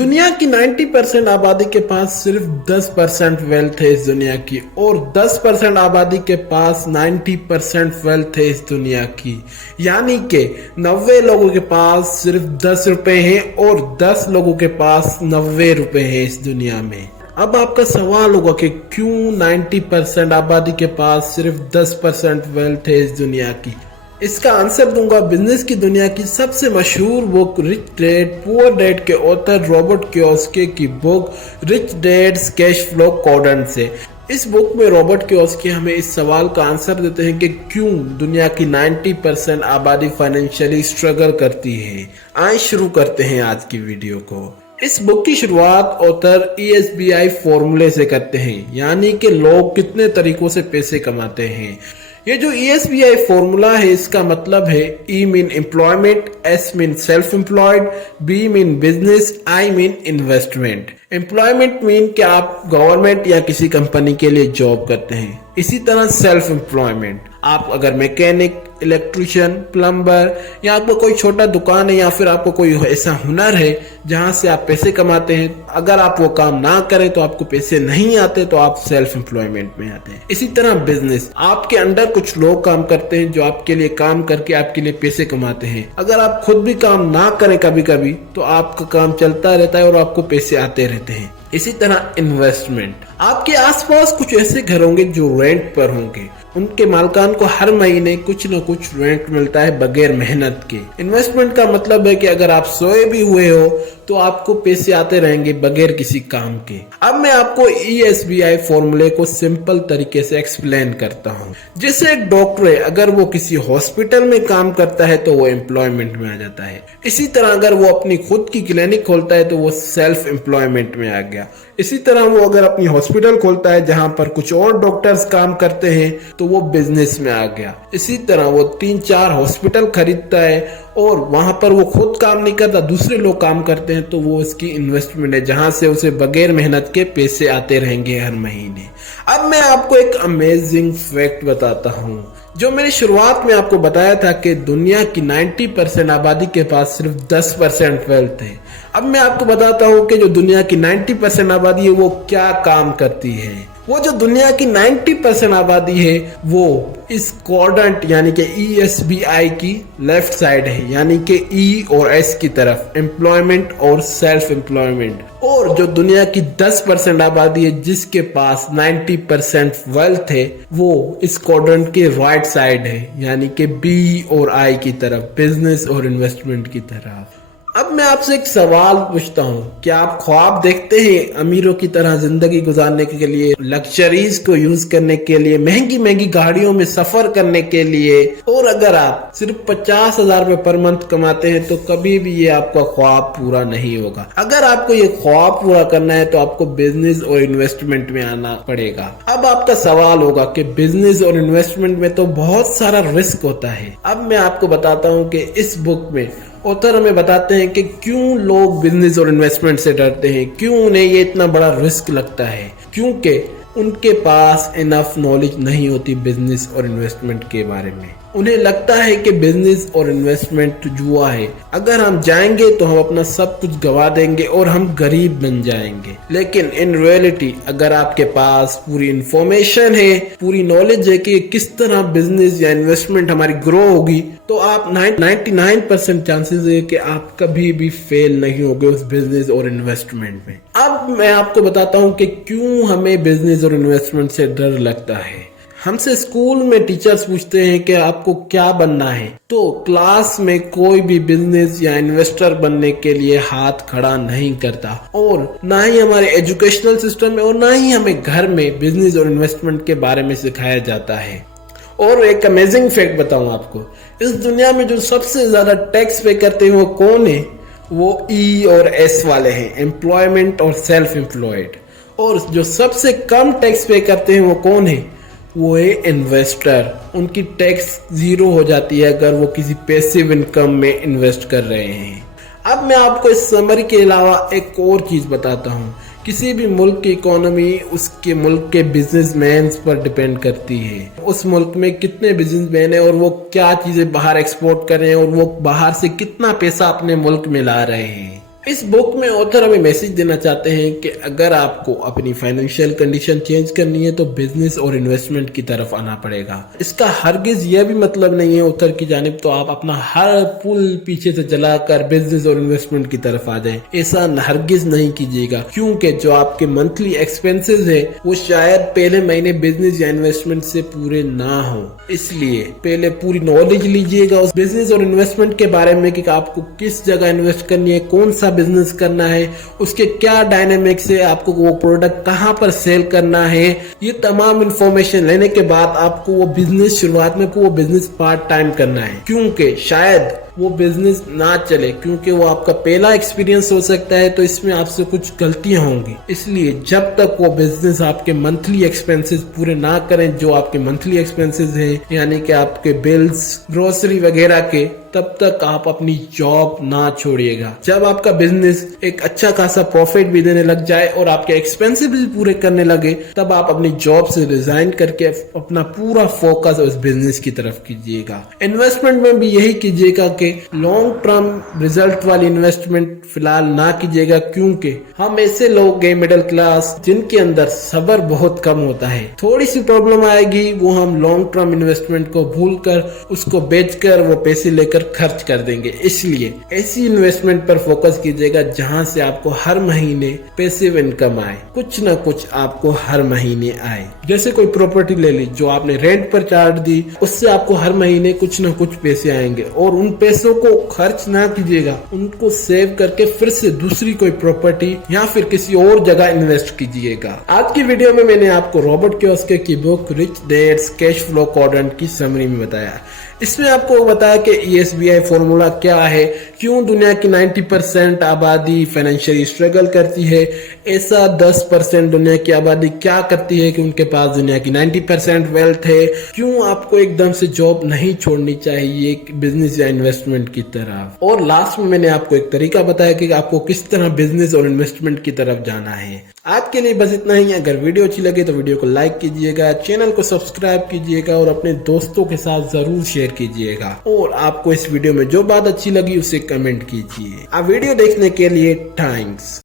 दुनिया की 90% आबादी के पास सिर्फ 10% वेल्थ है इस दुनिया की, और 10% आबादी के पास 90% वेल्थ है इस दुनिया की। यानी कि 90 लोगों के पास सिर्फ 10 रुपए हैं और 10 लोगों के पास 90 रुपए हैं इस दुनिया में। अब आपका सवाल होगा कि क्यों 90% आबादी के पास सिर्फ 10% वेल्थ है इस दुनिया की। इसका आंसर दूंगा बिजनेस की दुनिया की सबसे मशहूर book rich dad poor dad के ऑथर रॉबर्ट कियोसाकी की book rich dad's cash flow quadrant से। इस बुक में रॉबर्ट कियोसाकी हमें इस सवाल का आंसर देते हैं कि क्यों दुनिया की 90% आबादी फाइनेंशियली स्ट्रगल करती है। आइए शुरू करते हैं आज की वीडियो को। इस बुक की शुरुआत ऑथर ESBI फॉर्मूले से करते हैं, यानी कि लोग कितने तरीकों से पैसे कमाते हैं। ये जो ESBI फॉर्मूला है, इसका मतलब है E mean employment, S mean self employed, B mean business, I mean investment. Employment mean कि आप गवर्नमेंट या किसी कंपनी के लिए जॉब करते हैं। इसी तरह सेल्फ एम्प्लॉयमेंट, आप अगर मैकेनिक, इलेक्ट्रिशियन, प्लम्बर या आपको कोई छोटा दुकान है या फिर आपको कोई ऐसा हुनर है जहां से आप पैसे कमाते हैं, अगर आप वो काम ना करें तो आपको पैसे नहीं आते, तो आप सेल्फ एम्प्लॉयमेंट में आते हैं। इसी तरह बिजनेस, आपके अंडर कुछ लोग काम करते हैं जो आपके लिए काम करके आपके लिए पैसे कमाते हैं। अगर आप खुद भी काम ना करें कभी कभी तो आपका काम चलता रहता है और आपको पैसे आते रहते हैं। इसी तरह इन्वेस्टमेंट, आपके आसपास कुछ ऐसे घर होंगे जो रेंट पर होंगे, उनके मालकान को हर महीने कुछ न कुछ रेंट मिलता है बगैर मेहनत के। इन्वेस्टमेंट का मतलब है कि अगर आप सोए भी हुए हो तो आपको पैसे आते रहेंगे बगैर किसी काम के। अब मैं आपको ESBI फॉर्मूले को सिंपल तरीके से एक्सप्लेन करता हूँ। जैसे एक डॉक्टर है, अगर वो किसी हॉस्पिटल में काम करता है तो वो एम्प्लॉयमेंट में आ जाता है। इसी तरह अगर वो अपनी खुद की क्लिनिक खोलता है तो वो सेल्फ एम्प्लॉयमेंट में आ गया। इसी तरह वो अगर अपनी हॉस्पिटल खोलता है जहां पर कुछ और डॉक्टर्स काम करते हैं तो वो बिजनेस में आ गया। इसी तरह वो 3-4 हॉस्पिटल खरीदता है और वहां पर वो खुद काम नहीं करता, दूसरे लोग काम करते हैं, तो वो उसकी इन्वेस्टमेंट है जहां से उसे बगैर मेहनत के पैसे आते रहेंगे हर महीने। अब मैं आपको एक अमेजिंग फैक्ट बताता हूँ जो मैंने शुरुआत में आपको बताया था कि दुनिया की 90% आबादी के पास सिर्फ 10% वेल्थ है। अब मैं आपको बताता हूँ कि जो दुनिया की 90% आबादी है वो क्या काम करती है। वो जो दुनिया की 90% आबादी है वो इस क्वाड्रेंट यानी कि ESBI की लेफ्ट साइड है, यानी कि E और S की तरफ, एम्प्लॉयमेंट और सेल्फ एम्प्लॉयमेंट। और जो दुनिया की 10% आबादी है जिसके पास 90% वेल्थ है वो इस क्वाड्रेंट के राइट साइड है, यानी कि B और I की तरफ, बिजनेस और इन्वेस्टमेंट की तरफ। अब मैं आपसे एक सवाल पूछता हूँ, क्या आप ख्वाब देखते हैं अमीरों की तरह जिंदगी गुजारने के लिए, लग्जरीज को यूज करने के लिए, महंगी महंगी गाड़ियों में सफर करने के लिए? और अगर आप सिर्फ 50,000 रुपए पर मंथ कमाते हैं तो कभी भी ये आपका ख्वाब पूरा नहीं होगा। अगर आपको ये ख्वाब पूरा करना है तो आपको बिजनेस और इन्वेस्टमेंट में आना पड़ेगा। अब आपका सवाल होगा कि बिजनेस और इन्वेस्टमेंट में तो बहुत सारा रिस्क होता है। अब मैं आपको बताता हूँ कि इस बुक में ऑथर हमें बताते हैं कि क्यों लोग बिजनेस और इन्वेस्टमेंट से डरते हैं, क्यों उन्हें ये इतना बड़ा रिस्क लगता है। क्योंकि उनके पास इनफ नॉलेज नहीं होती बिजनेस और इन्वेस्टमेंट के बारे में। उन्हें लगता है कि बिजनेस और इन्वेस्टमेंट जुआ है, अगर हम जाएंगे तो हम अपना सब कुछ गवा देंगे और हम गरीब बन जाएंगे। लेकिन इन रियलिटी अगर आपके पास पूरी इंफॉर्मेशन है, पूरी नॉलेज है कि किस तरह बिजनेस या इन्वेस्टमेंट हमारी ग्रो होगी, तो आप 99% चांसेस है कि आप कभी भी फेल नहीं होगे उस बिजनेस और इन्वेस्टमेंट में। अब मैं आपको बताता हूँ कि क्यों हमें बिजनेस और इन्वेस्टमेंट से डर लगता है। हमसे स्कूल में टीचर्स पूछते हैं कि आपको क्या बनना है, तो क्लास में कोई भी बिजनेस या इन्वेस्टर बनने के लिए हाथ खड़ा नहीं करता, और ना ही हमारे एजुकेशनल सिस्टम में और ना ही हमें घर में बिजनेस और इन्वेस्टमेंट के बारे में सिखाया जाता है। और एक अमेजिंग फैक्ट बताऊं आपको, इस दुनिया में जो सबसे ज्यादा टैक्स पे करते हैं वो कौन है? वो E और S वाले हैं, एम्प्लॉयमेंट और सेल्फ एम्प्लॉयड। और जो सबसे कम टैक्स पे करते हैं वो कौन है? वो है इन्वेस्टर। उनकी टैक्स 0 हो जाती है अगर वो किसी पैसिव इनकम में इन्वेस्ट कर रहे हैं। अब मैं आपको इस समरी के अलावा एक और चीज बताता हूँ। किसी भी मुल्क की इकोनॉमी उसके मुल्क के बिजनेसमैन पर डिपेंड करती है। उस मुल्क में कितने बिजनेसमैन हैं और वो क्या चीजें बाहर एक्सपोर्ट कर रहे हैं और वो बाहर से कितना पैसा अपने मुल्क में ला रहे हैं। इस बुक में ऑथर हमें मैसेज देना चाहते हैं कि अगर आपको अपनी फाइनेंशियल कंडीशन चेंज करनी है तो बिजनेस और इन्वेस्टमेंट की तरफ आना पड़ेगा। इसका हरगिज यह भी मतलब नहीं है ऑथर की जानिब तो आप अपना हर पुल पीछे से जलाकर बिजनेस और इन्वेस्टमेंट की तरफ आ जाएं। ऐसा हरगिज नहीं कीजिएगा, क्योंकि जो आपके मंथली एक्सपेंसेस है वो शायद पहले महीने बिजनेस या इन्वेस्टमेंट से पूरे ना हो। इसलिए पहले पूरी नॉलेज लीजिएगा उस बिजनेस और इन्वेस्टमेंट के बारे में कि आपको किस जगह इन्वेस्ट करनी है, कौन सा बिजनेस करना है, उसके क्या डायनेमिक्स है, आपको वो प्रोडक्ट कहां पर सेल करना है। ये तमाम इंफॉर्मेशन लेने के बाद आपको वो बिजनेस शुरुआत में वो बिजनेस पार्ट टाइम करना है, क्योंकि शायद वो बिजनेस ना चले, क्योंकि वो आपका पहला एक्सपीरियंस हो सकता है तो इसमें आपसे कुछ गलतियां होंगी। इसलिए जब तक वो बिजनेस आपके मंथली एक्सपेंसेस पूरे ना करें, जो आपके मंथली एक्सपेंसेस हैं यानी कि आपके बिल्स, ग्रोसरी वगैरह के, तब तक आप अपनी जॉब ना छोड़िएगा। जब आपका बिजनेस एक अच्छा खासा प्रॉफिट भी देने लग जाए और आपके एक्सपेंसेस भी पूरे करने लगे, तब आप अपनी जॉब से रिजाइन करके अपना पूरा फोकस उस बिजनेस की तरफ कीजिएगा। इन्वेस्टमेंट में भी यही कीजिएगा कि लॉन्ग टर्म रिजल्ट वाली इन्वेस्टमेंट फिलहाल ना कीजिएगा, क्योंकि हम ऐसे लोग हैं मिडिल क्लास जिनके अंदर सब्र बहुत कम होता है। थोड़ी सी प्रॉब्लम आएगी, वो हम लॉन्ग टर्म इन्वेस्टमेंट को भूलकर उसको बेचकर वो पैसे लेकर खर्च कर देंगे। इसलिए ऐसी इन्वेस्टमेंट पर फोकस कीजिएगा जहां से आपको हर महीने पैसिव इनकम आए, कुछ ना कुछ आपको हर महीने आए। जैसे कोई प्रॉपर्टी ले ली जो आपने रेंट पर चार्ज दी, उससे आपको हर महीने कुछ ना कुछ पैसे आएंगे और उन पैसों को खर्च ना कीजिएगा, उनको सेव करके फिर से दूसरी कोई प्रॉपर्टी या फिर किसी और जगह इन्वेस्ट कीजिएगा। आज की वीडियो में मैंने आपको रॉबर्ट कियोसाकी की book rich dad's cash flow quadrant की समरी में बताया। इसमें आपको बताया कि ESBI फॉर्मूला क्या है, क्यों दुनिया की 90% आबादी फाइनेंशियली स्ट्रगल करती है, ऐसा 10% दुनिया की आबादी क्या करती है कि उनके पास दुनिया की 90% वेल्थ है, क्यों आपको एकदम से जॉब नहीं छोड़नी चाहिए बिजनेस या इन्वेस्टमेंट की तरफ, और लास्ट में मैंने आपको एक तरीका बताया कि आपको किस तरह बिजनेस और इन्वेस्टमेंट की तरफ जाना है। आज के लिए बस इतना ही। अगर वीडियो अच्छी लगे तो वीडियो को लाइक कीजिएगा, चैनल को सब्सक्राइब कीजिएगा और अपने दोस्तों के साथ जरूर शेयर कीजिएगा। और आपको इस वीडियो में जो बात अच्छी लगी उसे कमेंट कीजिए। आप वीडियो देखने के लिए थैंक्स।